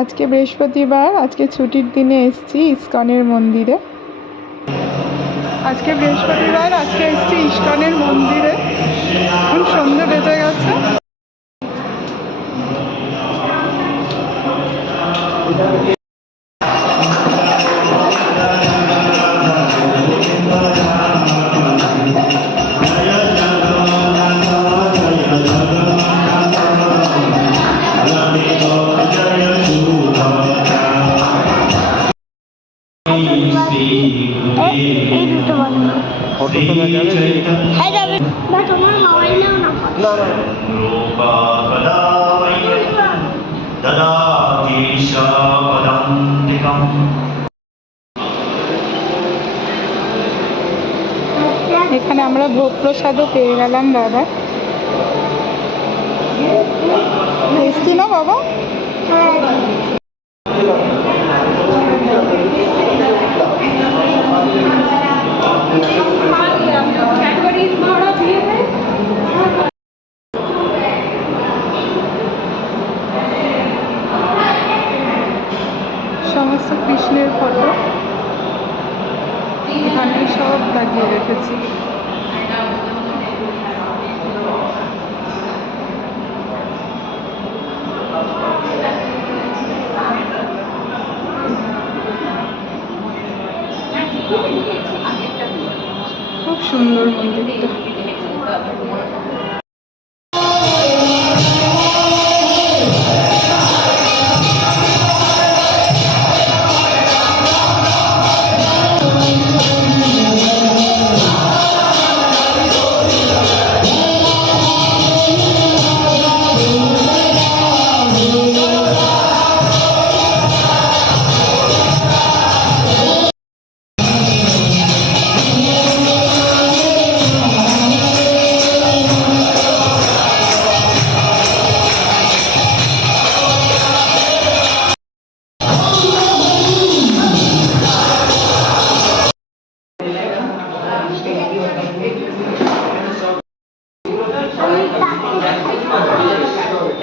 আজকে বৃহস্পতিবার, আজকে ছুটির দিনে এসেছি ইস্কনের মন্দিরে। আজকে বৃহস্পতিবার, আজকে এসেছি ইস্কনের মন্দিরে। এখন সন্ধ্যে বেজে গেছে। এখানে আমরা ভোগ প্রসাদও পেয়ে গেলাম বাবা। টেস্টি না বাবা? সমস্ত কৃষ্ণের ফটো এখানে সব লাগিয়ে রেখেছি। খুব সুন্দর মন্দিরটা।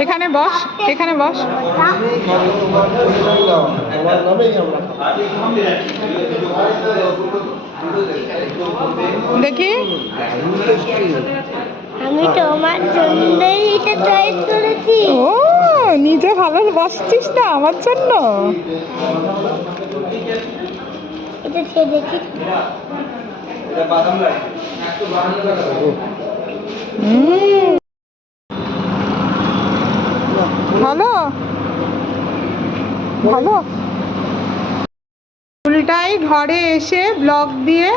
এখানে বস, এখানে বস। দেখি আমি তোমার জন্যই এটা চয়েস করেছি। ও নিজে ভালো বসছিস না আমার জন্য। এটা খেয়ে দেখি। ভালো ভালো। উল্টাই ঘরে এসে ব্লক দিয়ে,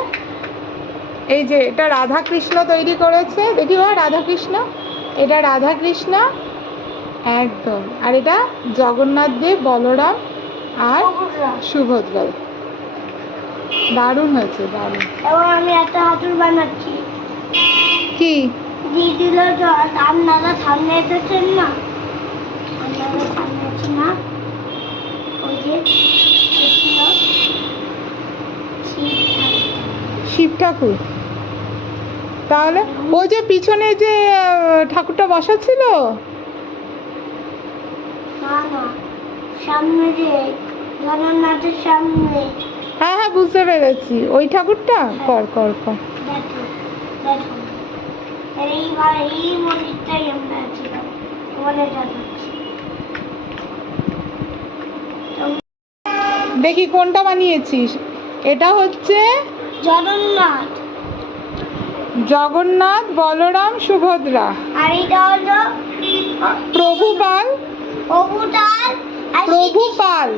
এই যে এটা রাধা কৃষ্ণ তৈরি করেছে, দেখি বা রাধা কৃষ্ণ, এটা রাধা কৃষ্ণ একদম, আর এটা জগন্নাথ দেব, বলরাম আর সুভদ্রা। দারুণ হয়েছে, দারুণ। এবং আমি একটা হাতুড় বানাচ্ছি। কি দিয়ে দিল, আপনারা সামনে এসেছেন না, আপনারা সামনে আছি না, ওই যে শিব ঠাকুর। তাহলে ওই যে পিছনে যে ঠাকুরটা বসা ছিল, না না, সামনে যে জগন্নাথের সামনে। হ্যাঁ হ্যাঁ বুঝতে পেরেছি, ওই ঠাকুরটা। কর কর কর। দেখো দেখো, এইবার এই মন্দিরটাই আমরা আছি, তোমাদের দেখাচ্ছি। দেখি কোনটা বানিয়েছিস। এটা হচ্ছে জগন্নাথ, জগন্নাথ, বলরাম, সুভদ্রা। আর এটা হলো প্রভুপাল, প্রভুপাল, প্রভুপাল,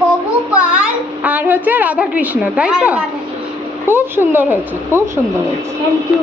প্রভুপাল, আর হচ্ছে রাধাকৃষ্ণ, তাই তো? আর রাধাকৃষ্ণ। খুব সুন্দর হয়েছে, খুব সুন্দর হয়েছে। Thank you.